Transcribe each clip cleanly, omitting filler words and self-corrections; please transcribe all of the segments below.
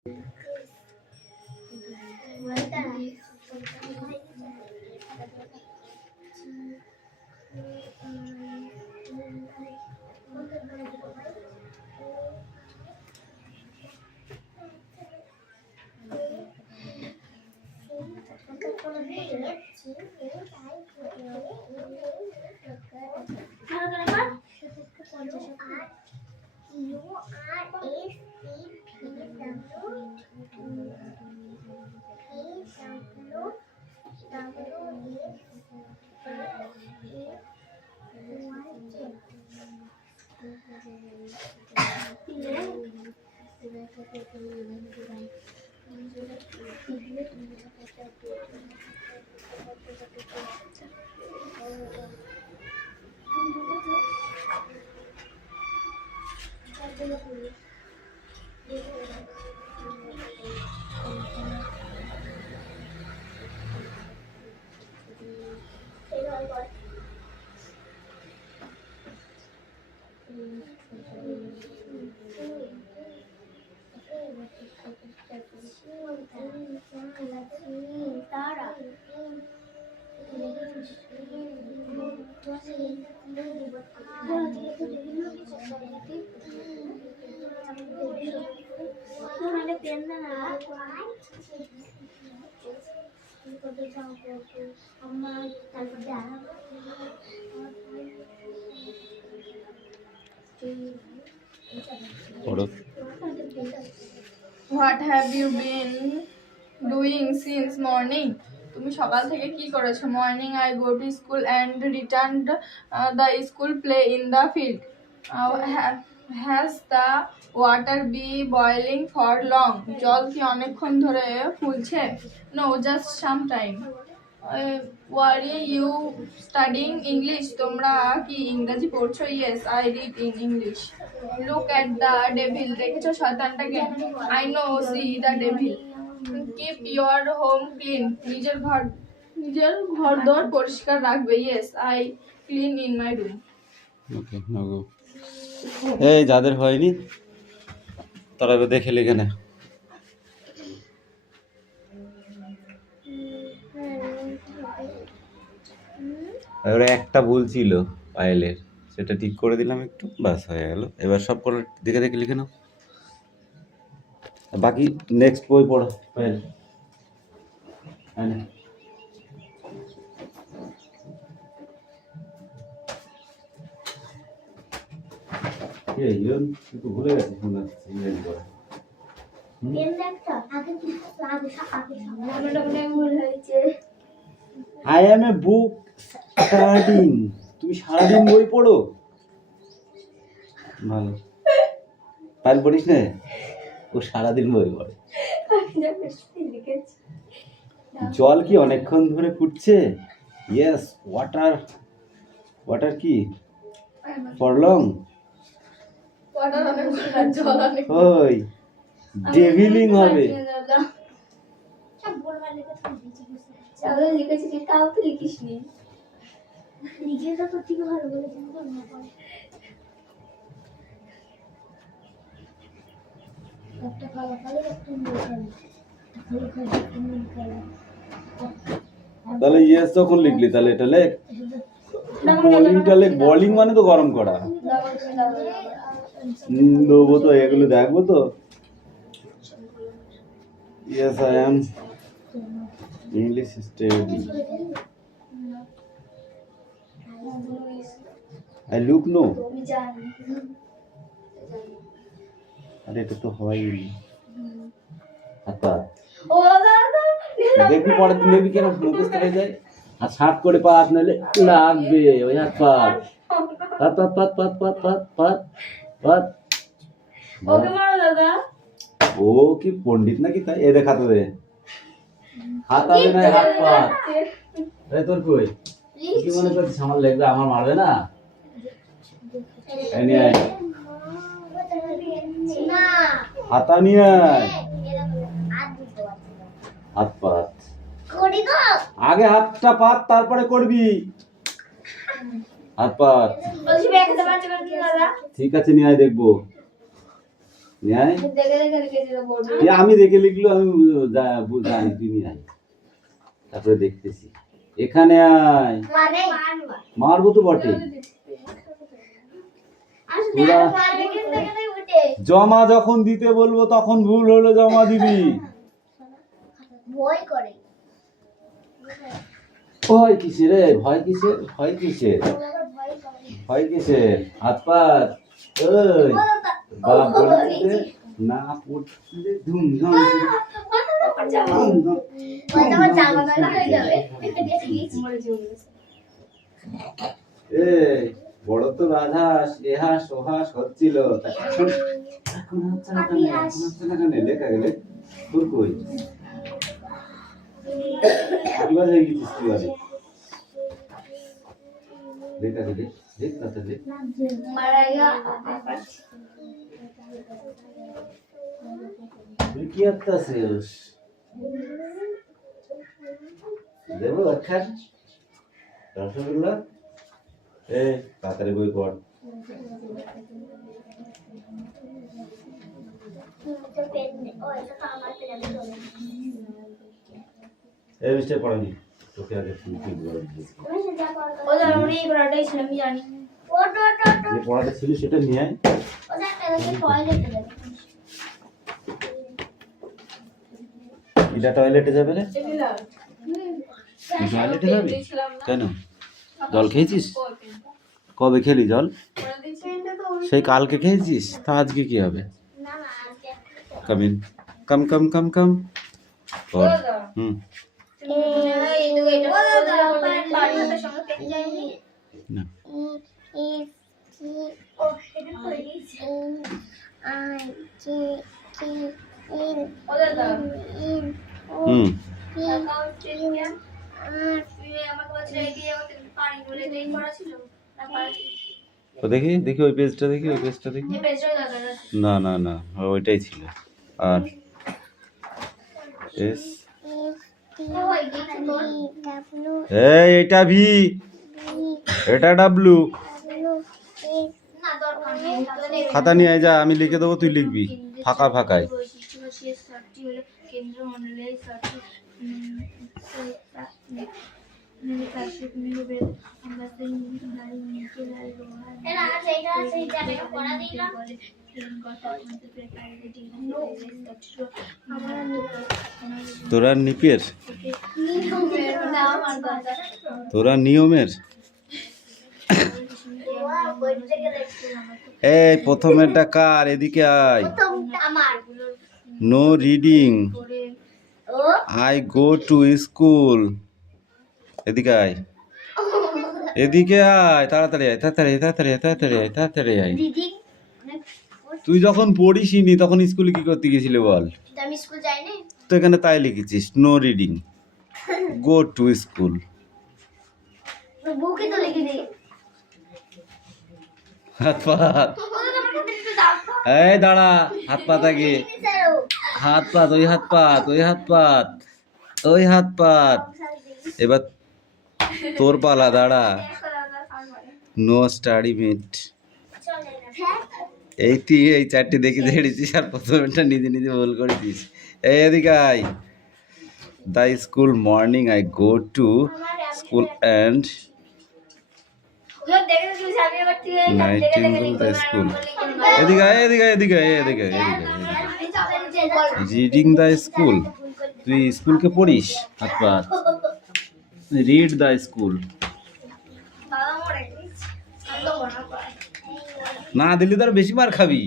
What have you been doing since morning? তুমি সকাল থেকে কি করেছো? Morning I go to school and returned the school play in the field. Has the water been boiling for long? জল কি অনেকক্ষণ ধরে ফুলছে? No, just some time. Were you studying English? তোমরা কি ইংরেজি পড়ছো? Yes, I read in English. Look at the devil. দেখেছো শয়তানটাকে? I know, see the devil. Keep your home clean. নিজের ঘর দোর পরিষ্কার রাখবে. Yes, I clean in my room. Okay, now go. এই যাদের হয়নি তারা দেখে লিখে না। এবারে একটা ভুল ছিল পায়েলের, সেটা ঠিক করে দিলাম একটু, বাস হয়ে গেল। এবার সব করে দেখে দেখে লিখে নাও, বাকি নেক্সট বই পড়ো পায়েল। ভুলে গেছি ইংরেজি পড়া। I am a book studying. তুমি সারাদিন বই পড়ো? ভালো। পাল পড়িস না? ও সারাদিন বই পড়ে। জল কি অনেকক্ষণ ধরে ফুটছে? Yes, water কি? For long? Water অনেকক্ষণ, জল অনেকক্ষণ। ওই ডেভিলিং হবে। চাঁদা লিখেছি কি? তাও তো লিখিস নি। লিখেটা তো ঠিক ভালো বলেছেন তো না পড়ে। একটা কালো কালো একটা নীল কালো। কালো কালো একটা নীল কালো। তাহলে ইয়েস যখন লিখলি তাহলে এটা লেখ। বোলিংটা লেখ। বোলিং মানে তো গরম করা। দেবো তো, এগুলো দেখবো তো। Yes, I am English study. I look no. আরে এটা তো হয়নি। আচ্ছা ও দাদা দেখবি পরে তুই নেবি কেন মুখস্থ হয়ে যায়। আর শার্ট করে পাত নালে লাগবে ওই হাত পাত পাত পাত পাত পাত পাত পাত পাত। ওকে মারো দাদা। ও কি পণ্ডিত নাকি তাই? এ দেখাতে দে হাত আবে না হাত পাত। এই তোর কই কি মনে করছিস আমার লেগবে আমার মারবে না? এই নিয়ে আয় হাতা নিয়ে আয়। হাত পাত আগে হাতটা পাত তারপরে করবি। হাত পাত ঠিক আছে নিয়ে আয় দেখবো। নিয়ে আয়। দেখে দেখে লিখেছিল বোর্ডে। এ আমি দেখে লিখলো, আমি জানি তুই নিয়ে আয়। তারপরে দেখতেছি এখানে আয়, মানে মারবো তো বটে। জমা যখন দিতে বলবো তখন ভুল হলে জমা দিবি। ভয় করে ভয় কিসের রে, ভয় কিসের, ভয় কিসের, ভয় কিসের? হাত পাত ওই বাপ বলতে না পড়তে ধুমধাম এই বড় তো রাজহাঁস এহাস ওহাস হচ্ছিল, এখন এখন হচ্ছে না কেন, এখন হচ্ছে না কেন? লেখা গেলে তোর কই কিবা হয়ে গেছিস তুই আরে লেখা গেলে দেখ কথা দেখ। তুই কি আছিস? দেবো একখান রসগোল্লা? এ তাড়াতাড়ি বই পড়। এই মিস্টার পড়ানি তোকে আগে তুই কি বলে দিয়েছি, যে পড়াটা ছিল সেটা নিয়ে আয়। এটা টয়লেটে যাবে রে? তুই টয়লেটে যাবি কেন? জল খেয়েছিস? কবে খেলি জল? সেই কালকে খেয়েছিস, তা আজকে কি হবে? কামিন কাম কাম কাম কাম পড়। হুম না হুম তো দেখি দেখি ওই পেজটা দেখি, ওই পেজটা দেখি। না না না ওইটাই ছিল। আর এস এই এটা ভি, এটা ডাব্লু। খাতা নিয়ে আয় যা, আমি লিখে দেবো তুই লিখবি ফাঁকা ফাঁকায়। তোরা নিপের, তোরা নিয়মের। এই প্রথমেরটা কার? এদিকে আয়। No reading, I go to school. এদিকে আয়, এদিকে আয়, তাড়াতাড়ি আয়, তাড়াতাড়ি তাড়াতাড়ি তাড়াতাড়ি আয়, তাড়াতাড়ি আয়। তুই যখন পড়িসনি তখন স্কুলে কি করতে গেছিলে বল? আমি স্কুল যাইনি তো এখানে তাই লিখেছিস no reading, go to school. বুকে তো লিখে দিই। হাত পাত, এই দাঁড়া, হাত পাত আগে, হাত পাত, ওই হাত পাত, ওই হাত পাত, ওই হাত পাত। এবার তোর পালা, দাঁড়া। No study meet. এই তুই এই চারটে দেখে দেখেছিস আর প্রথমটা নিজে নিজে ভুল করেছিস। এই এদিকে আয়। The school morning I go to school and nightingale the school. এদিকে আয়, এদিকে আয়, এদিকে আয়, এদিকে আয়, এদিকে আয়। রিডিং দ্য স্কুল, তুই স্কুলকে পড়িস? হাত পাত। Read the school. না দিলে তো আর বেশি মার খাবি।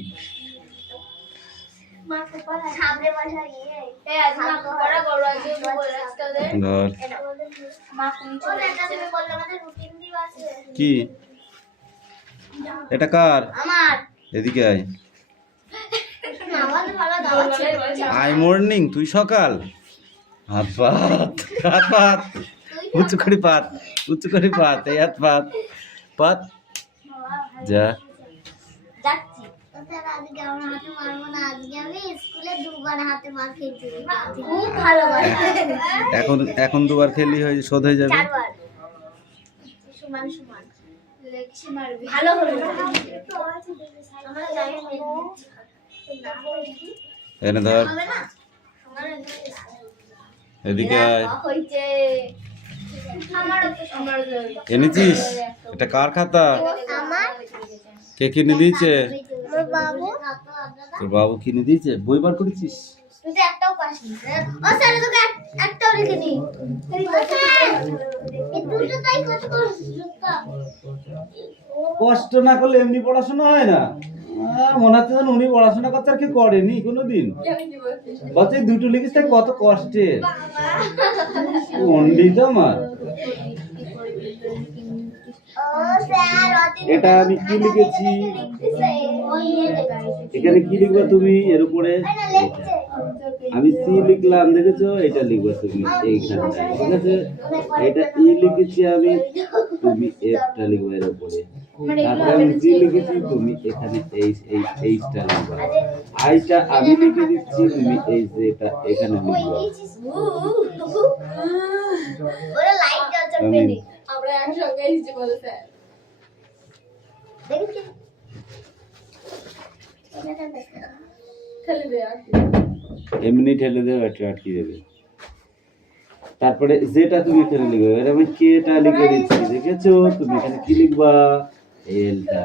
ধর কি এটা কার? এদিকে আয়। আই মর্নিং, তুই সকাল। হাত পাত, হাত পাত, উঁচু করে পাত, উঁচু করে পাত, এই হাত পাত, পাত যা। এখন এখন দুবার খেলি হয়ে শোধ হয়ে যাবে। এনে ধর, এদিকে আয়। এনেছিস? এটা কার খাতা? কে কিনে দিয়েছে? তোর বাবু কিনে দিয়েছে? বই বার করেছিস? একটাও পাসনি। ও স্যার তোকে একটাও লিখিনি। এই দুটো তাই কত করছিস? কষ্ট না করলে এমনি পড়াশোনা হয় না। মনে হচ্ছে যেন উনি পড়াশোনা করতে আর কি করেনি কোনোদিন। বাচ্চা দুটো লিখিস তাই কত কষ্টের। পণ্ডিত আমার। এটা আমি কি লিখেছি? এখানে কি লিখবা তুমি? এর উপরে আমি সি লিখলাম, দেখেছো? এটা লিখবা তুমি এইখানে, ঠিক আছে? এটা ই লিখেছি আমি, তুমি এফটা লিখবা এর উপরে। তারপরে আমি সি লিখেছি, তুমি এখানে এইচটা লিখবা। আইটা আমি লিখে দিচ্ছি, তুমি এই যে এটা এখানে লিখবা। ওরা লাইট জ্বলছে পেনে। আমরা একসঙ্গে এসেছি বলে স্যার। দেখেছিস? ঠেলে দে আর কি। এমনি ঠেলে দেবে, আটকে দেবে। তারপরে যেটা তুমি এখানে লিখবে, এর আমি কেটা লিখে দিচ্ছি, দেখেছো? তুমি এখানে কি লিখবা? এলটা।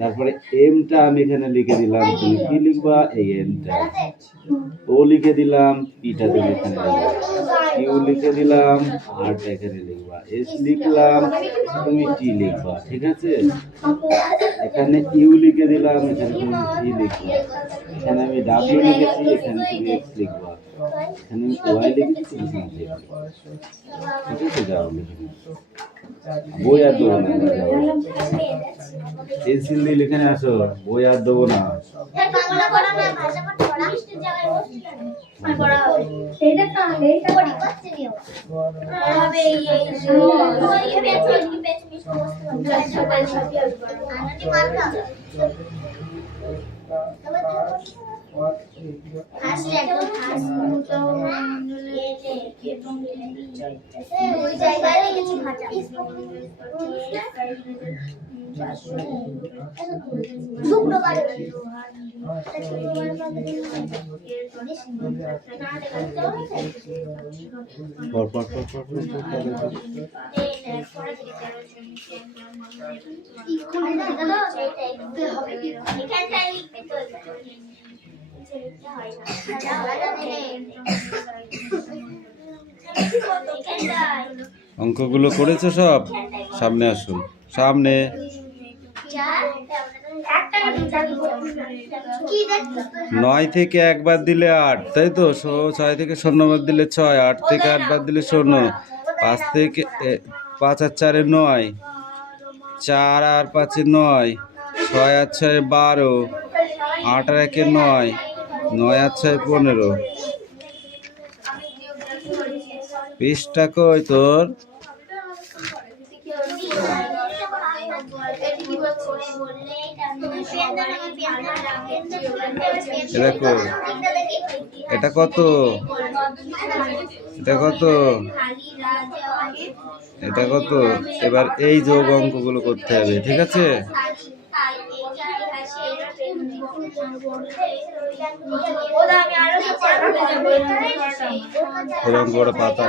তারপরে এমটা আমি এখানে লিখে দিলাম, তুমি কি লিখবা? এই এমটা। ও লিখে দিলাম, পিটা তুমি এখানে লিখবা। কিউ লিখে দিলাম, আরটা এখানে লিখবা। এস লিখলাম, তুমি টি লিখবা, ঠিক আছে? এখানে ইউ লিখে দিলাম, এখানে তুমি টি লিখবা। এখানে আমি ডাব্লিউ লিখেছি, এখানে তুমি এক্স লিখবা। এখানে আমি ওয়াই লিখেছি, এখানে জেড লিখবা। ঠিক আছে? যাও লিখে নাও। বই আর দেবো না, পেন্সিল দিয়ে লিখে নিয়ে আসো, বই আর দেবো না। বাংলা পড়া না, ভাষা পড়া মিষ্টির জায়গায় বসে পড়া হবে। এইটা পড়ি করতে নিও হবে। এই পেঁচ মিষ্টি বসতে আনাটি মারকা হাসি একদম হাসি ওই জায়গায় লিখেছি ভাষা শুক্রবার অঙ্কগুলো করেছো সব? সামনে আসুন, সামনে। নয় থেকে একবার দিলে 8, তাই তো? 6 থেকে 0 বাদ দিলে 6, 8 থেকে 8 বাদ দিলে 0, 5 থেকে 5 আর 4 9, 4 আর 5 9, 6 আর 6 12, 8 আর 1 9, 9 আর 6 15। পৃষ্ঠা কই তোর? দেখো, এটা কত? এটা কত? এটা কত? এবার এই যোগ অঙ্কগুলো করতে হবে, ঠিক আছে? এরকম করে পাতা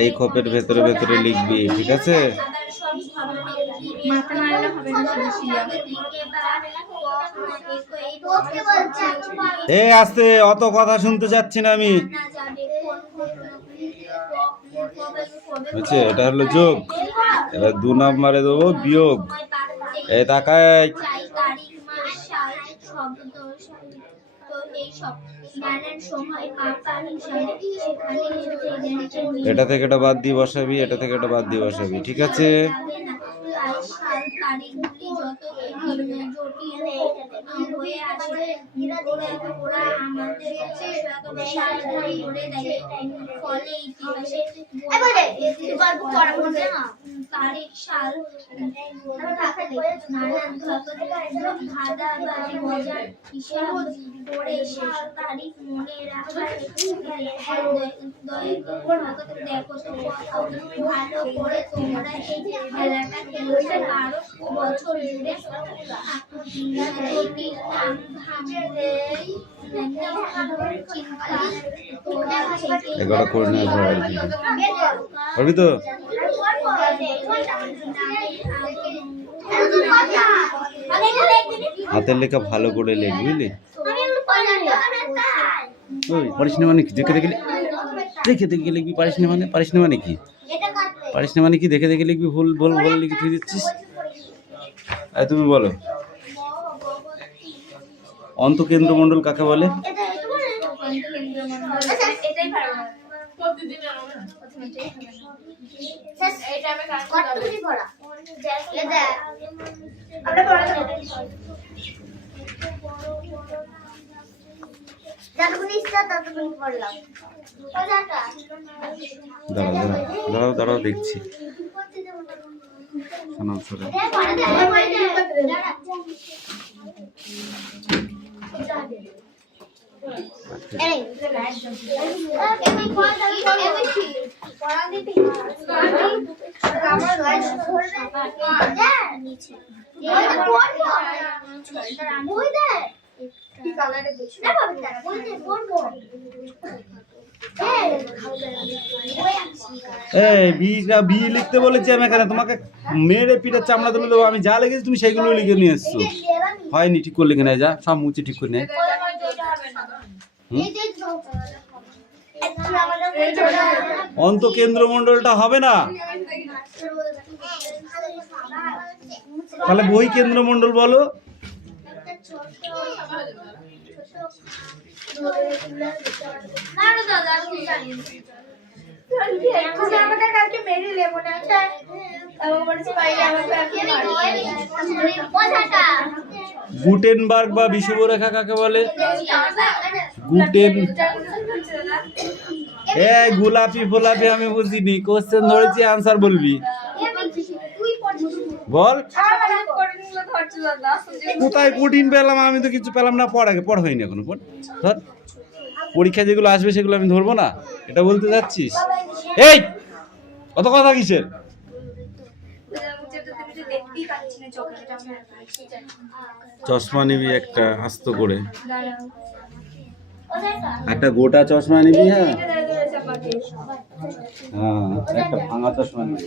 এই খোপের ভেতরে ভেতরে লিখবি, ঠিক আছে? এই আস্তে, অত কথা শুনতে যাচ্ছি না আমি। বুঝছে? এটা হলো যোগ, এবার 2 নম্বরে দেবো বিয়োগ। এই তাকায়, এটা থেকে এটা বাদ দিয়ে বসাবি, এটা থেকে এটা বাদ দিয়ে বসাবি, ঠিক আছে? তাই সাল তারিখগুলি যত জটিল হয়ে আসে ওরা আমাদের কাছে সাবধান করে দেয়। ফলে ইতিহাসে তারিখ সাল নানান ভাগাভাগি মজার হিসাব করে সাল তারিখ মনে রাখার দেখো তো কত ভালো করে তোমরা এই খেলাটা খেলতে পারো। বছর জুড়ে জটিল এগারো করে নেওয়ার পর আর কি পারবি তো? হাতের লেখা ভালো করে লেখ, বুঝলি? ওই পারিস না মানে কি? দেখে দেখে দেখে দেখে লিখবি। পারিস না মানে? পারিস না মানে কি? পারিস না মানে কি? দেখে দেখে লিখবি। ভুল ভুল ভুল লিখে তুই দিচ্ছিস। আর তুমি বলো, অন্তকেন্দ্রমণ্ডল কাকে বলে? দাঁড়াও দাঁড়াও দেখছি। বি লিখতে বলেছি আমি এখানে, তোমাকে মেরে পিঠের চামড়া তুলে দেবো। আমি যা লিখেছি তুমি সেইগুলো লিখে নিয়ে এসছো। হয়নি, ঠিক করে লিখে নেয়। যা সব মুছে ঠিক করে নেয়। অন্তকেন্দ্রমণ্ডলটা হবে না, তাহলে বহি কেন্দ্রমণ্ডল বলো। গুটেনবার্গ বা বিষুবরেখা কাকে বলে? গোলাপি ফোলাপি আমি বুঝিনি। কোশ্চেন ধরেছি, আনসার বলবি। বল কোথায় কঠিন পেলাম? আমি তো কিছু পেলাম না। পড় আগে, পড় হয়নি এখনো। পড় ধর, পরীক্ষা যেগুলো আসবে সেগুলো আমি ধরবো না, এটা বলতে যাচ্ছিস? এই কত কথা কিসের? চশমা নিবি একটা আস্ত করে, একটা গোটা চশমা নিবি। হ্যাঁ হ্যাঁ, একটা ভাঙা চশমা নিবি।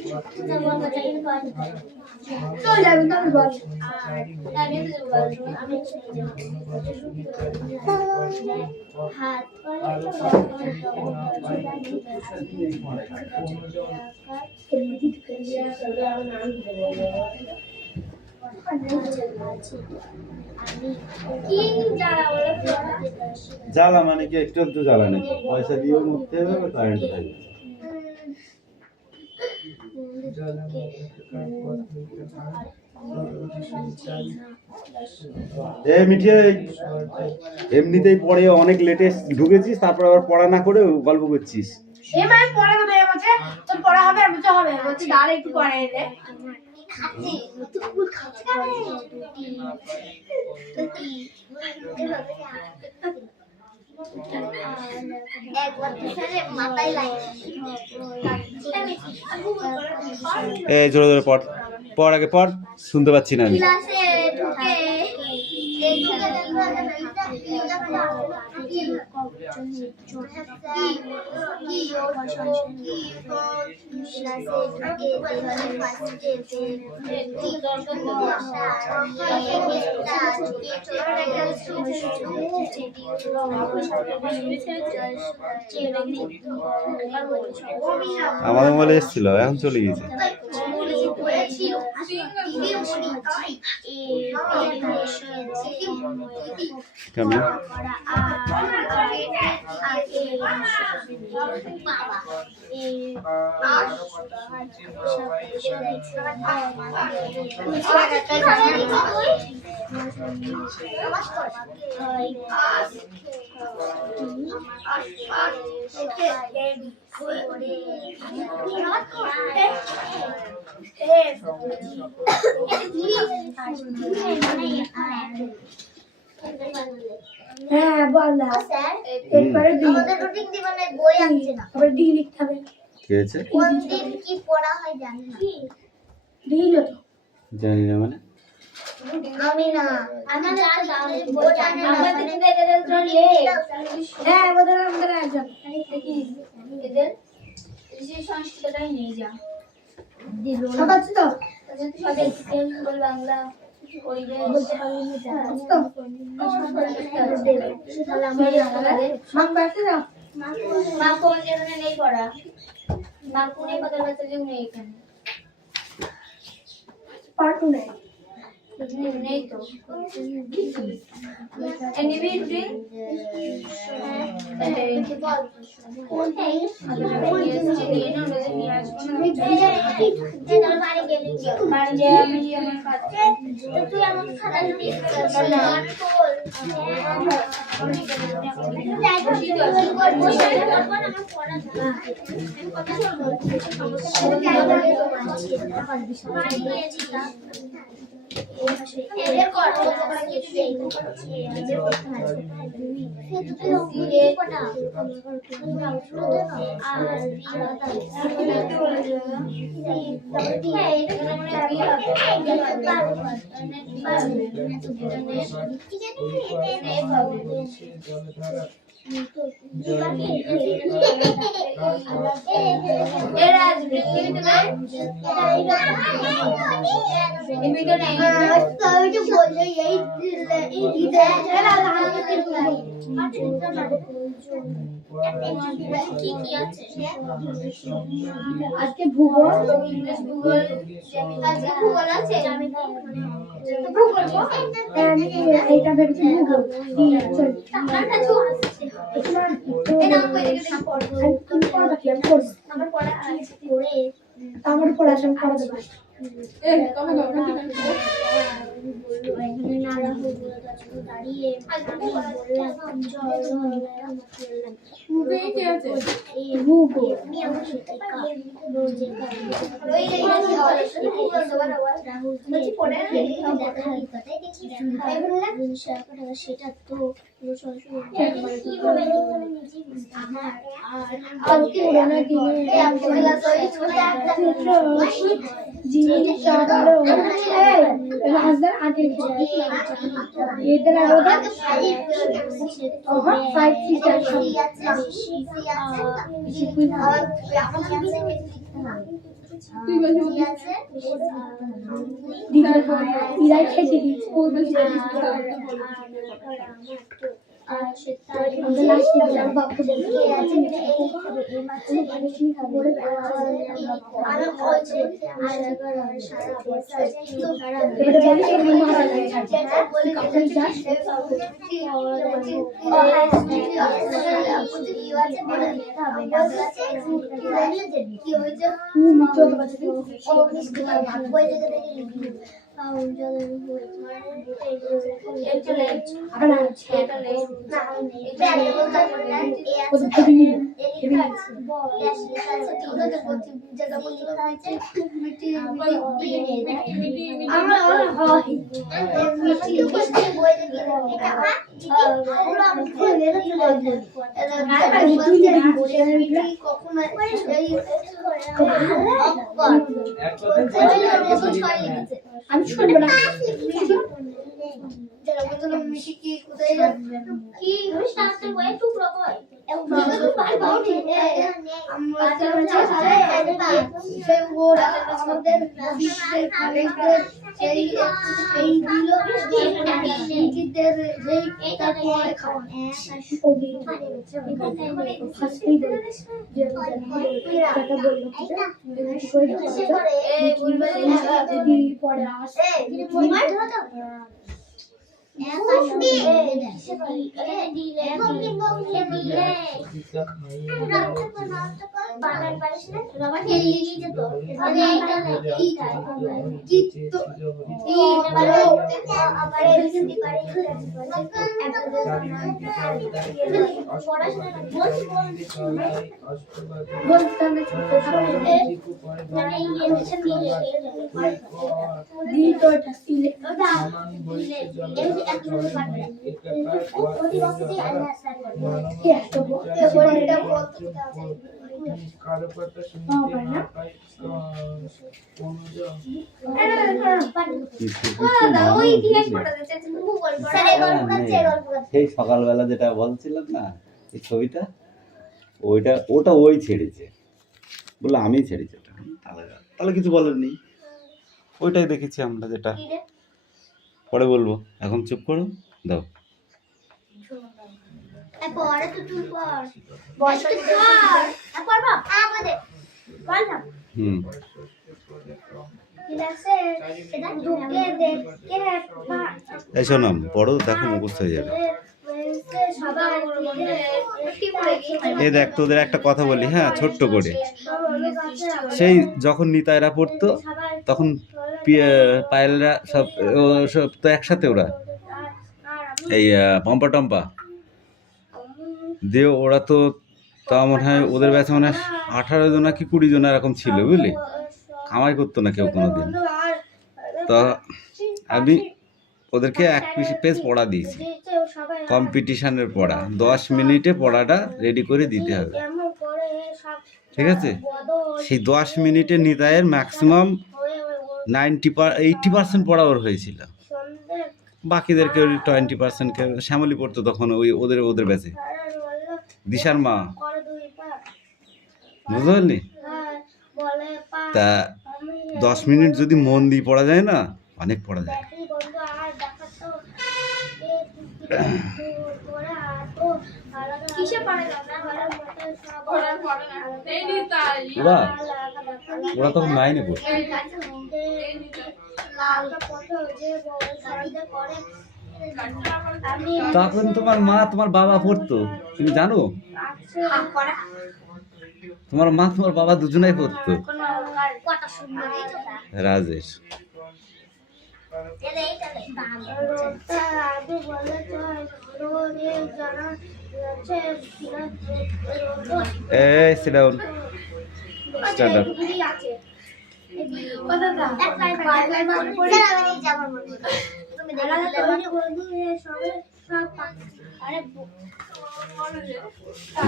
জ্বালা মানে কি? একটু একটু জ্বালা নেই, পয়সা দিয়েও মুক্তি হবে, কারেন্ট থাকবে। এমনিতেই পড়ে অনেক লেটেস্ট ঢুকেছিস, তারপর আবার পড়া না করে গল্প করছিস। এই জোরে জোরে পড়, পড় আগে পড়, শুনতে পাচ্ছি না আমি। আমাদের বলে এসেছিল, এখন চলে গেছে। কেমন হ্যাঁ বল না স্যার এরপরে আমাদের রুটিন দিবনে বই আনছে না আবার ডি লিখতে হবে কি হয়েছে? কোন দিন কি পড়া হয় জানি না ডি তো জানি না মানে আমি না আমি জানি বই জানি না আমাদের তো দেখে তো লে হ্যাঁ আমাদের একজন কি এদের এই সংস্কৃতটাই নিয়ে যা দিল সব আছে তো সব এক্সপ্লেন বল বাংলা পরিবেশ বলতে পারবি না তো তাহলে আমরা মান বাড়তে দাও মা কোন এখানে নেই পড়া মা কোন এই কথা বলতে যে নেই এখানে পার্ট নেই নেই তো এনিবি ড্রিঙ্ক এর কর তোমরা কিছু এই করছি এদের করতে হয় সেটা তো এ পড়া আর আজকে ভূগোল ইংলিশ ভূগোল আজকে ভূগোল আছে ভূগোল এইটা ভেবেছি ভূগোল আমার কাছে আসছে এটা আমি দেখে পড়ব আমি পড়ব আমার পড়া আছে পড়ে আমার পড়াশোনা করা দেব এই কবে কবে নারা ভূগোল গাছগুলো দাঁড়িয়ে আমি বললাম চলো মুভি কি আছে এই ভূগোল আমি আমার সাথে রোজে ওই ভূগোল দেওয়ার আওয়াজ রাহুল পড়ে দেখা কথাই দেখি দেখা সেটা তো আমার আর পুরোনো দিনে জিনিস রাজদার আগে এদের আলাদা 5 সিটার ইরাই খেতে দিচ্ছে আর সেটা বাপু বলতে আছে এই মাছে পানি খাবরে আর হচ্ছে আর সারা বছর কিন্তু সারা এটা বলি কি মহারাজ যেটা বলে কাপড় যা কি হয়েছে চল বাচ্চা বই থেকে দেখে আমি শুনবো না কি সেই সকালবেলা যেটা বলছিলাম না এই ছবিটা, ওটা ওই ছেড়েছে, বললো আমি ছেড়েছি ওটা। তাহলে কিছু বলার নেই, ওইটাই দেখেছি আমরা, যেটা পরে বলবো, এখন চুপ করো, দাও। হুম, এই শোনো, বড় দেখো মুখস্থ হয়ে যাবে। এই দেখ, তোদের একটা কথা বলি, হ্যাঁ, ছোট্ট করে। সেই যখন নিতাইরা পড়তো তখন পায়েলরা সব তো একসাথে, ওরা এই পম্পা টম্পা দিয়ে, ওরা তো তা মনে হয় ওদের ব্যাচে মনে হয় 18 জন কি 20 জন এরকম ছিল, বুঝলি, কামাই করতো না কেউ কোনোদিন। তো আমি ওদেরকে এক পেজ পড়া দিয়েছি, কম্পিটিশনের পড়া, 10 মিনিটে পড়াটা রেডি করে দিতে হবে, ঠিক আছে? সেই 10 মিনিটে নিতাইয়ের ম্যাক্সিমাম 80% পড়া ওর হয়েছিল, বাকিদেরকে 20% শ্যামলি পড়তো তখন, ওদের ব্যাচে, দিশার মা, বুঝতে পারলি? তা 10 মিনিট যদি মন দিয়ে পড়া যায় না, অনেক পড়া যায়। ওরা তখন 9-এ পড়তো। তখন তোমার মা তোমার বাবা পড়তো, তুমি জানো? তোমার মা তোমার বাবা দুজনেই পড়তো। রাজেশ এই সিট ডাউন, স্ট্যান্ড আপ।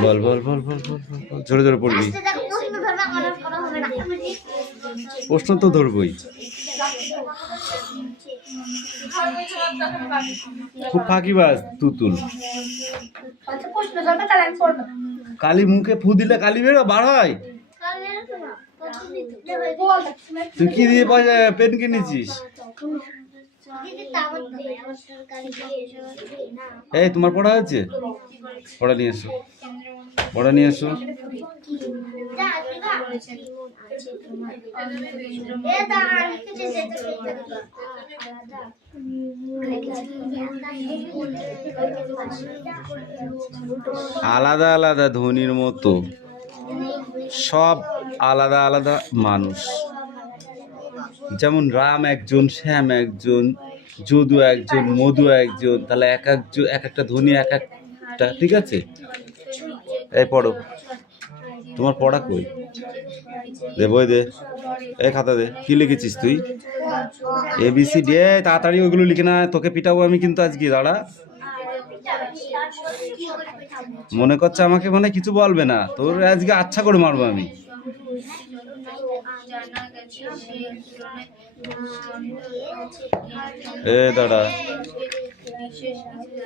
বল বল বল বল বল বল, জোরে জোরে পড়বি, প্রশ্ন তো ধরবই। খুব ফাঁকিবাজ তুতুল, কালি মুখে ফু দিলে কালি বেরো বার হয়। তুই কি দিয়ে পেন কিনেছিস? এই তোমার পড়া হয়েছে? পড়া নিয়ে এসো, পড়া নিয়ে এসো। আলাদা আলাদা ধনির মতো সব আলাদা আলাদা মানুষ, যেমন রাম একজন, শ্যাম একজন, যদু একজন, মধু একজন, তাহলে এক একটা ধনী এক একটা, ঠিক আছে? এই পড়ো, তোমার পড়া কই? দে বই দে, এই খাতা দে, কি লিখেছিস তুই? ABCD, তাড়াতাড়ি ওইগুলো লিখে না, তোকে পিটাবো আমি কিন্তু আজকে, দাঁড়া। মনে করছে আমাকে মানে কিছু বলবে না, তোর আজকে আচ্ছা করে মারবো আমি। দাঁড়া,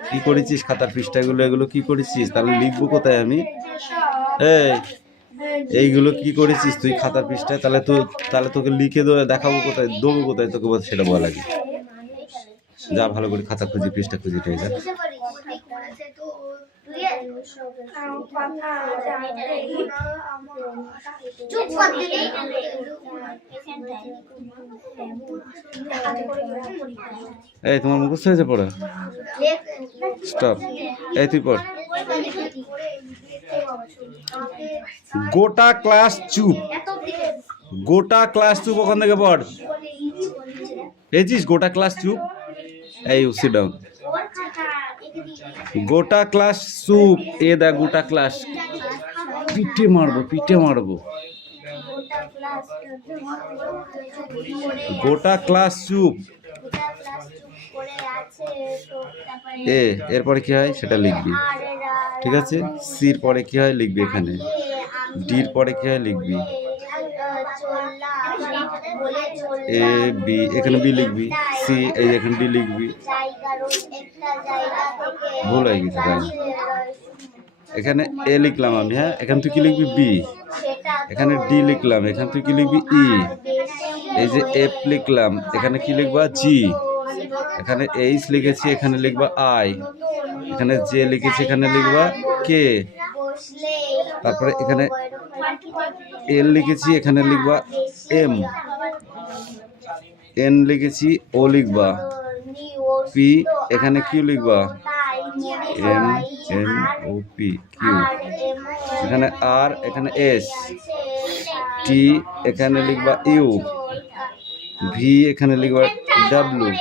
কি করেছিস খাতার পৃষ্ঠাগুলো, এগুলো কি করেছিস? তাহলে লিখবো কোথায় আমি? এইগুলো কি করেছিস তুই খাতার পৃষ্ঠায়? তাহলে তোকে লিখে দেখাবো কোথায়, দেবো কোথায় তোকে, সেটা বল আগে। যা ভালো করে খাতা খুঁজি, পৃষ্ঠা খুঁজি, ঠিক আছে? চুপ কর দিবি এই তোমার মুখস্থ হয়েছে পড়া? স্টপ। এই তুই পড়। গোটা ক্লাস চুপ। গোটা ক্লাস চুপ ওখান থেকে পড়। পেয়েছিস গোটা ক্লাস চুপ? এই সিট ডাউন। গোটা ক্লাস চুপ। এ দেখ গোটা ক্লাস। পিঠে মারবো, পিঠে মারবো। গোটা ক্লাস চুপ। এ এরপরে কি হয় সেটা লিখবি, ঠিক আছে? সির পরে কি হয় লিখবি এখানে, ডির পরে কি হয় লিখবি, এ বি এখানে বি লিখবি, সি এই এখানে ডি লিখবি। ভুল হয়ে গেছে তাই এখানে এ লিখলাম আমি, হ্যাঁ এখানে তুই কি লিখবি বি, এখানে ডি লিখলাম, এখানে তুই কি লিখবি ই, এই যে এফ লিখলাম, এখানে কি লিখবা জি, এখানে এইচ লিখেছি এখানে লিখবা আই, এখানে জে লিখেছি এখানে লিখবা কে, তারপরে এখানে এল লিখেছি এখানে লিখবা এম, এন লিখেছি ও লিখবা, পি এখানে কিউ লিখবা M N O P Q, এখানে আর এখানে এস, টি এখানে লিখবা ইউ, ভি এখানে লিখবা ডাব্লিউ,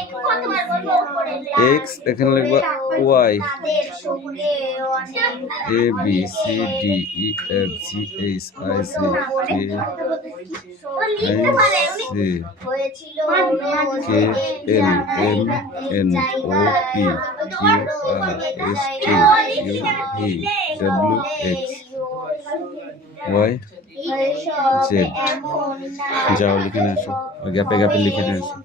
এক্স এখানে লিখবা Y, A B C D E F G H I J K I J K L M N O P Q R S T U V W X Y Z. যাও লিখে নিয়ে আসো, গ্যাপে গ্যাপে লিখে নিয়ে আসো।